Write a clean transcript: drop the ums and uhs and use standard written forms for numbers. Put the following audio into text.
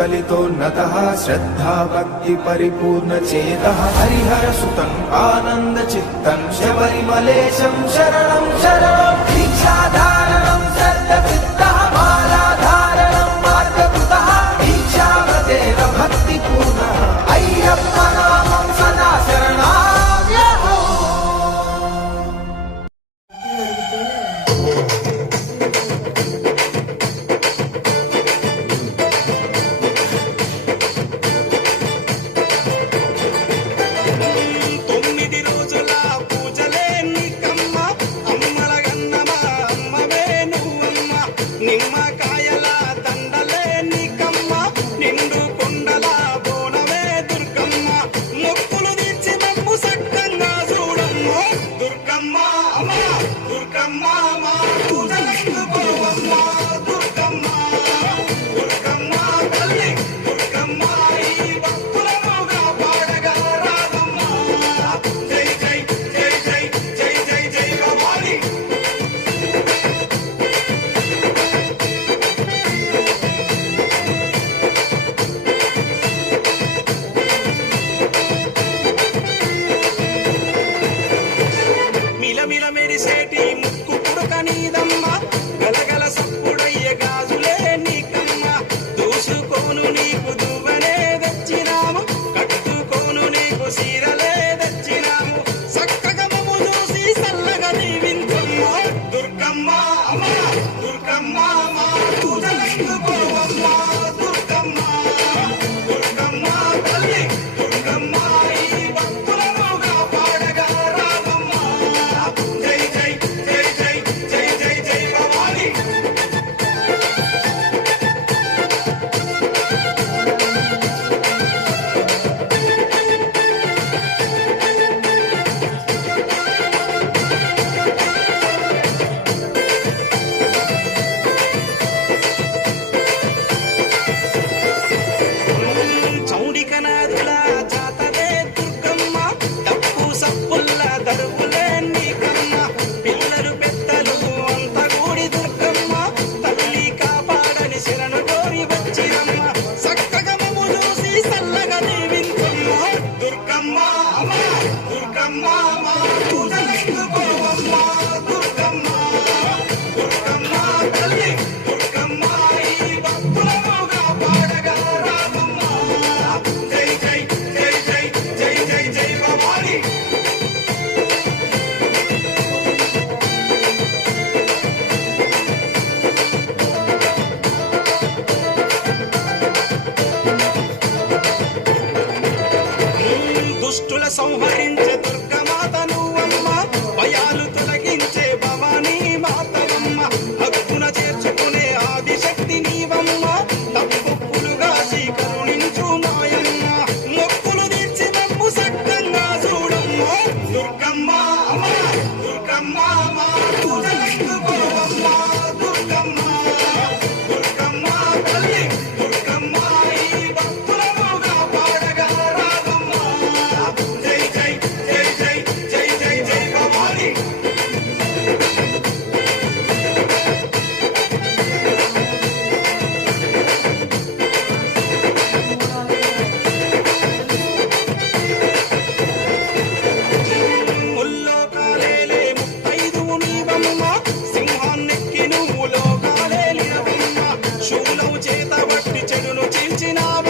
कलितोन्नतः श्रद्धा भक्ति परिपूर्ण चेतः हरिहर सुतं आनंद चित्तं शबरिमलेशं शरणं शरणं दीक्षाधारणं सर्वसिद्धः मालाधारणं मार्गकृतः दीक्षाव्रतेन भक्तिपूर्णः अय्यप्प नामं सदा शरणाम्यहो। సంహరించే దుర్గమాత నువ్వమ్మ, భయాలు తొలగించే భవానీ మాతవమ్మ, హక్కున చేర్చుకునే ఆదిశక్తి నీవమ్మ, తప్పులుగా కరుణించు మాయమ్మ, మొక్కులు తీర్చి మమ్ము సక్కంగా చూడమ్మ దుర్గమ్మ అమ్మ, దుర్గమ్మ మా పూజలకు పోవమ్మ దుర్గమ్మ, దుర్గమ్మ తల్లి దుర్గమ్మ ఈ భక్తులముగా పాడగా రాగమ్మ, జై జై జై జై జై జై జై భవాని. ముల్లోకాలేలే ముత్తైదువు నీవమ్మ, సింహాన్నెక్కి నువ్వు లోకాలేలినవమ్మ, శూలవు చేత బట్టి చెడును చీల్చినావ